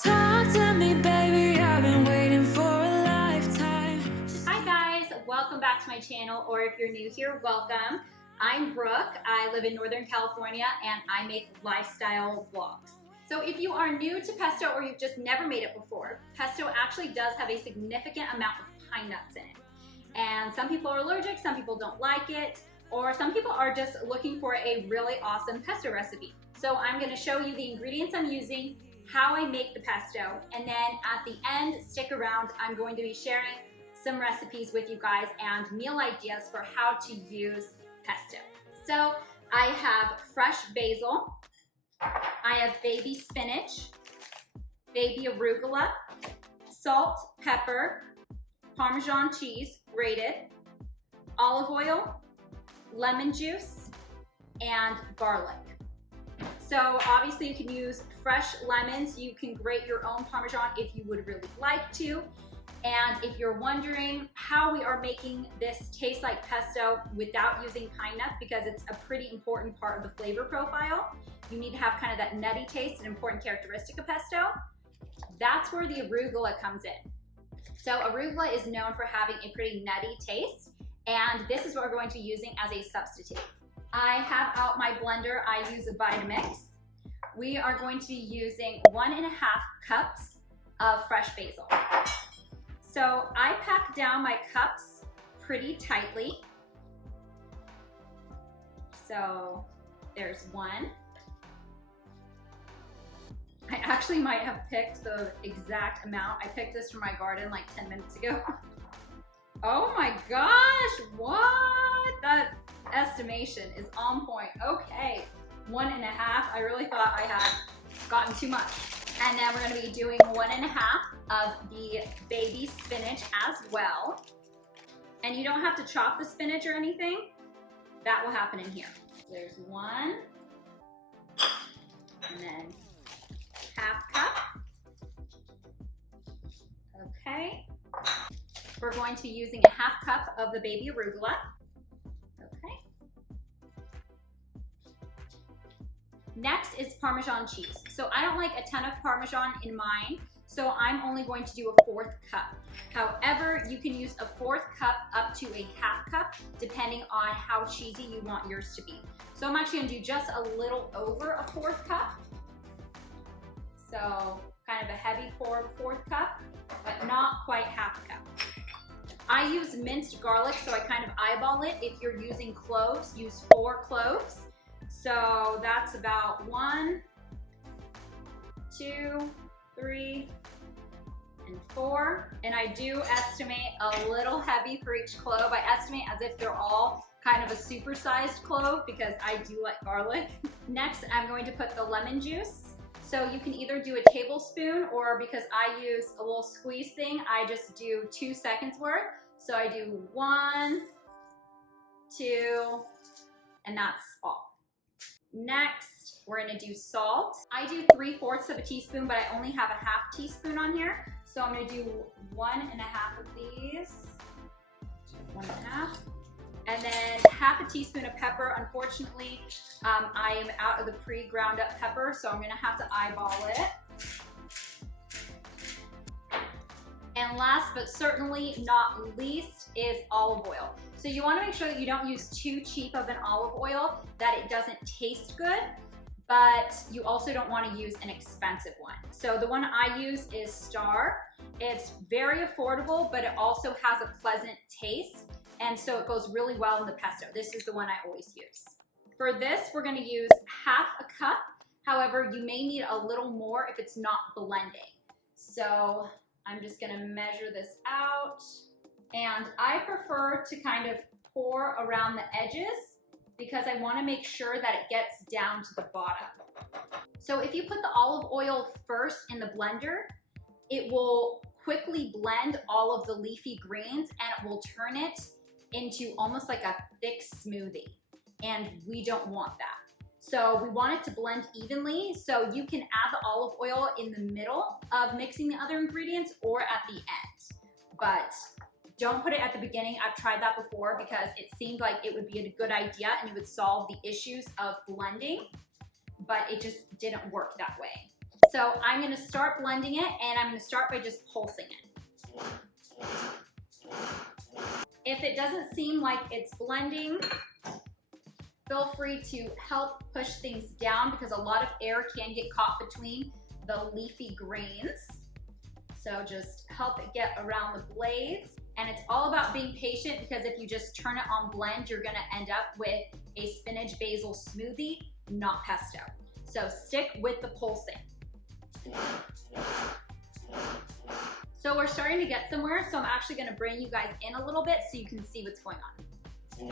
Talk to me, baby, I've been waiting for a lifetime. Hi guys, welcome back to my channel, or if you're new here, welcome. I'm Brooke, I live in Northern California and I make lifestyle vlogs. So if you are new to pesto or you've just never made it before, pesto actually does have a significant amount of pine nuts in it. And some people are allergic, some people don't like it, or some people are just looking for a really awesome pesto recipe. So I'm gonna show you the ingredients I'm using, how I make the pesto, and then at the end, stick around, I'm going to be sharing some recipes with you guys and meal ideas for how to use pesto. So I have fresh basil, I have baby spinach, baby arugula, salt, pepper, Parmesan cheese, grated, olive oil, lemon juice, and garlic. So obviously you can use fresh lemons. You can grate your own Parmesan if you would really like to. And if you're wondering how we are making this taste like pesto without using pine nuts, because it's a pretty important part of the flavor profile, you need to have kind of that nutty taste, an important characteristic of pesto. That's where the arugula comes in. So arugula is known for having a pretty nutty taste, and this is what we're going to be using as a substitute. I have out my blender, I use a Vitamix. We are going to be using 1.5 cups of fresh basil. So I pack down my cups pretty tightly. So there's one. I actually might have picked the exact amount. I picked this from my garden like 10 minutes ago. Oh my gosh, what? That estimation is on point. Okay, 1.5. I really thought I had gotten too much. And then we're gonna be doing 1.5 of the baby spinach as well. And you don't have to chop the spinach or anything. That will happen in here. There's one, and then 1/2 cup. Okay. We're going to be using 1/2 cup of the baby arugula. Okay. Next is Parmesan cheese. So I don't like a ton of Parmesan in mine, so I'm only going to do a 1/4 cup. However, you can use a 1/4 cup up to a 1/2 cup, depending on how cheesy you want yours to be. So I'm actually gonna do just a little over a 1/4 cup. So kind of a heavy 1/4 cup, but not quite 1/2 cup. I use minced garlic, so I kind of eyeball it. If you're using cloves, use 4 cloves. So that's about 1, 2, 3, and 4. And I do estimate a little heavy for each clove. I estimate as if they're all kind of a supersized clove because I do like garlic. Next, I'm going to put the lemon juice. So you can either do a tablespoon, or because I use a little squeeze thing, I just do 2 seconds worth. So I do 1, 2, and that's all. Next, we're gonna do salt. I do 3/4 of a teaspoon, but I only have a 1/2 teaspoon on here. So I'm gonna do 1.5 of these. 1.5. And then 1/2 teaspoon of pepper. Unfortunately, I am out of the pre-ground up pepper, so I'm gonna have to eyeball it. And last but certainly not least is olive oil. So you wanna make sure that you don't use too cheap of an olive oil, that it doesn't taste good, but you also don't wanna use an expensive one. So the one I use is Star. It's very affordable, but it also has a pleasant taste. And so it goes really well in the pesto. This is the one I always use. For this, we're gonna use 1/2 cup. However, you may need a little more if it's not blending. So I'm just gonna measure this out. And I prefer to kind of pour around the edges because I wanna make sure that it gets down to the bottom. So if you put the olive oil first in the blender, it will quickly blend all of the leafy greens and it will turn it into almost like a thick smoothie. And we don't want that. So we want it to blend evenly. So you can add the olive oil in the middle of mixing the other ingredients or at the end. But don't put it at the beginning. I've tried that before because it seemed like it would be a good idea and it would solve the issues of blending, but it just didn't work that way. So I'm gonna start blending it, and I'm gonna start by just pulsing it. If it doesn't seem like it's blending, feel free to help push things down because a lot of air can get caught between the leafy grains. So just help it get around the blades. And it's all about being patient because if you just turn it on blend, you're gonna end up with a spinach basil smoothie, not pesto. So stick with the pulsing. So we're starting to get somewhere, so I'm actually gonna bring you guys in a little bit so you can see what's going on.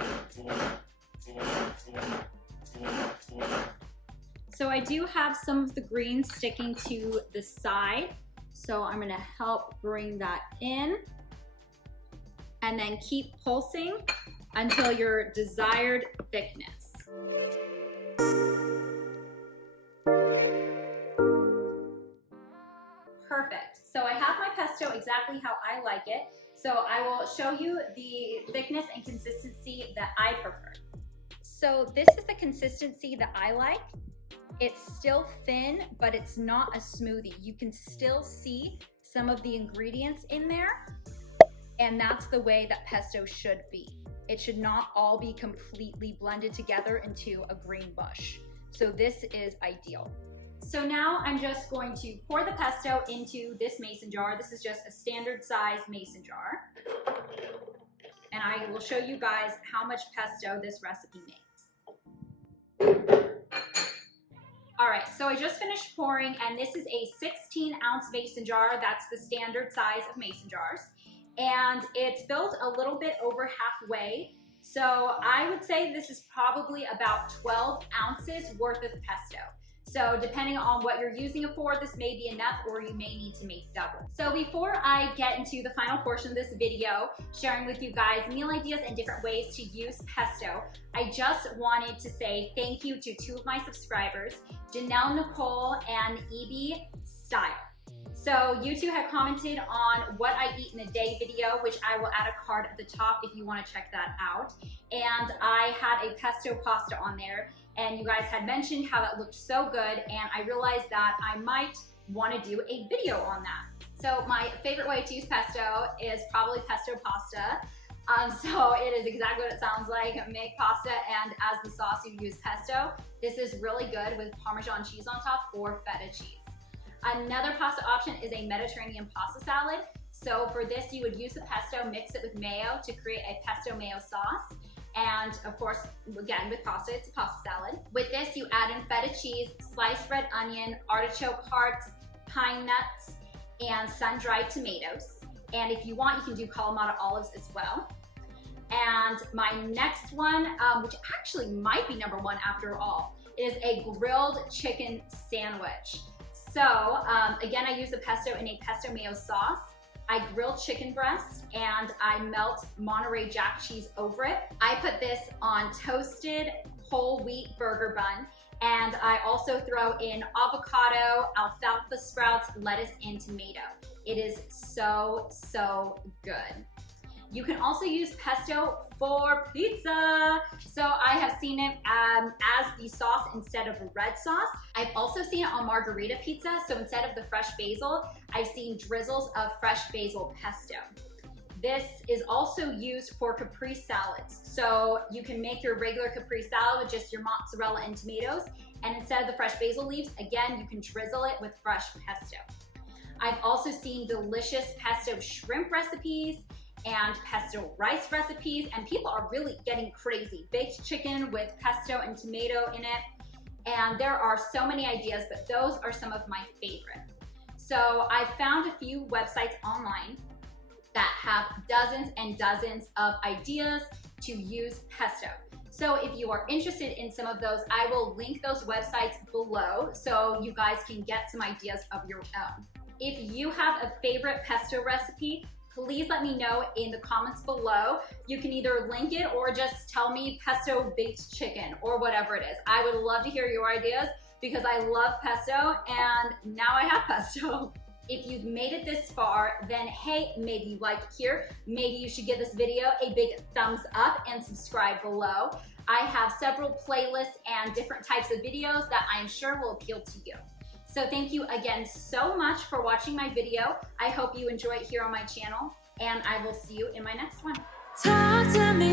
So I do have some of the greens sticking to the side, so I'm gonna help bring that in and then keep pulsing until your desired thickness. Perfect. So I have my pesto exactly how I like it. So I will show you the thickness and consistency that I prefer. So this is the consistency that I like. It's still thin, but it's not a smoothie. You can still see some of the ingredients in there, and that's the way that pesto should be. It should not all be completely blended together into a green mush. So this is ideal. So now I'm just going to pour the pesto into this mason jar. This is just a standard size mason jar. And I will show you guys how much pesto this recipe makes. All right, so I just finished pouring, and this is a 16-ounce mason jar. That's the standard size of mason jars. And it's filled a little bit over halfway. So I would say this is probably about 12 ounces worth of pesto. So depending on what you're using it for, this may be enough or you may need to make double. So before I get into the final portion of this video, sharing with you guys meal ideas and different ways to use pesto, I just wanted to say thank you to two of my subscribers, Janelle Nicole and EB Style. So you two had commented on what I eat in a day video, which I will add a card at the top if you want to check that out. And I had a pesto pasta on there, and you guys had mentioned how that looked so good, and I realized that I might want to do a video on that. So my favorite way to use pesto is probably pesto pasta. So it is exactly what it sounds like. Make pasta, and as the sauce you use pesto. This is really good with Parmesan cheese on top or feta cheese. Another pasta option is a Mediterranean pasta salad. So for this, you would use the pesto, mix it with mayo to create a pesto mayo sauce. And of course, again, with pasta, it's a pasta salad. With this, you add in feta cheese, sliced red onion, artichoke hearts, pine nuts, and sun-dried tomatoes. And if you want, you can do Kalamata olives as well. And my next one, which actually might be number one after all, is a grilled chicken sandwich. So again, I use the pesto in a pesto mayo sauce. I grill chicken breast and I melt Monterey Jack cheese over it. I put this on toasted whole wheat burger bun, and I also throw in avocado, alfalfa sprouts, lettuce, and tomato. It is so, so good. You can also use pesto for pizza. So I have seen it as the sauce instead of a red sauce. I've also seen it on margarita pizza. So instead of the fresh basil, I've seen drizzles of fresh basil pesto. This is also used for Capri salads. So you can make your regular Capri salad with just your mozzarella and tomatoes. And instead of the fresh basil leaves, again, you can drizzle it with fresh pesto. I've also seen delicious pesto shrimp recipes and pesto rice recipes, and people are really getting crazy. Baked chicken with pesto and tomato in it. And there are so many ideas, but those are some of my favorite. So I found a few websites online that have dozens and dozens of ideas to use pesto. So if you are interested in some of those, I will link those websites below so you guys can get some ideas of your own. If you have a favorite pesto recipe, please let me know in the comments below. You can either link it or just tell me pesto baked chicken or whatever it is. I would love to hear your ideas because I love pesto and now I have pesto. If you've made it this far, then hey, maybe you like it here. Maybe you should give this video a big thumbs up and subscribe below. I have several playlists and different types of videos that I'm sure will appeal to you. So thank you again so much for watching my video. I hope you enjoy it here on my channel, and I will see you in my next one. Talk to me.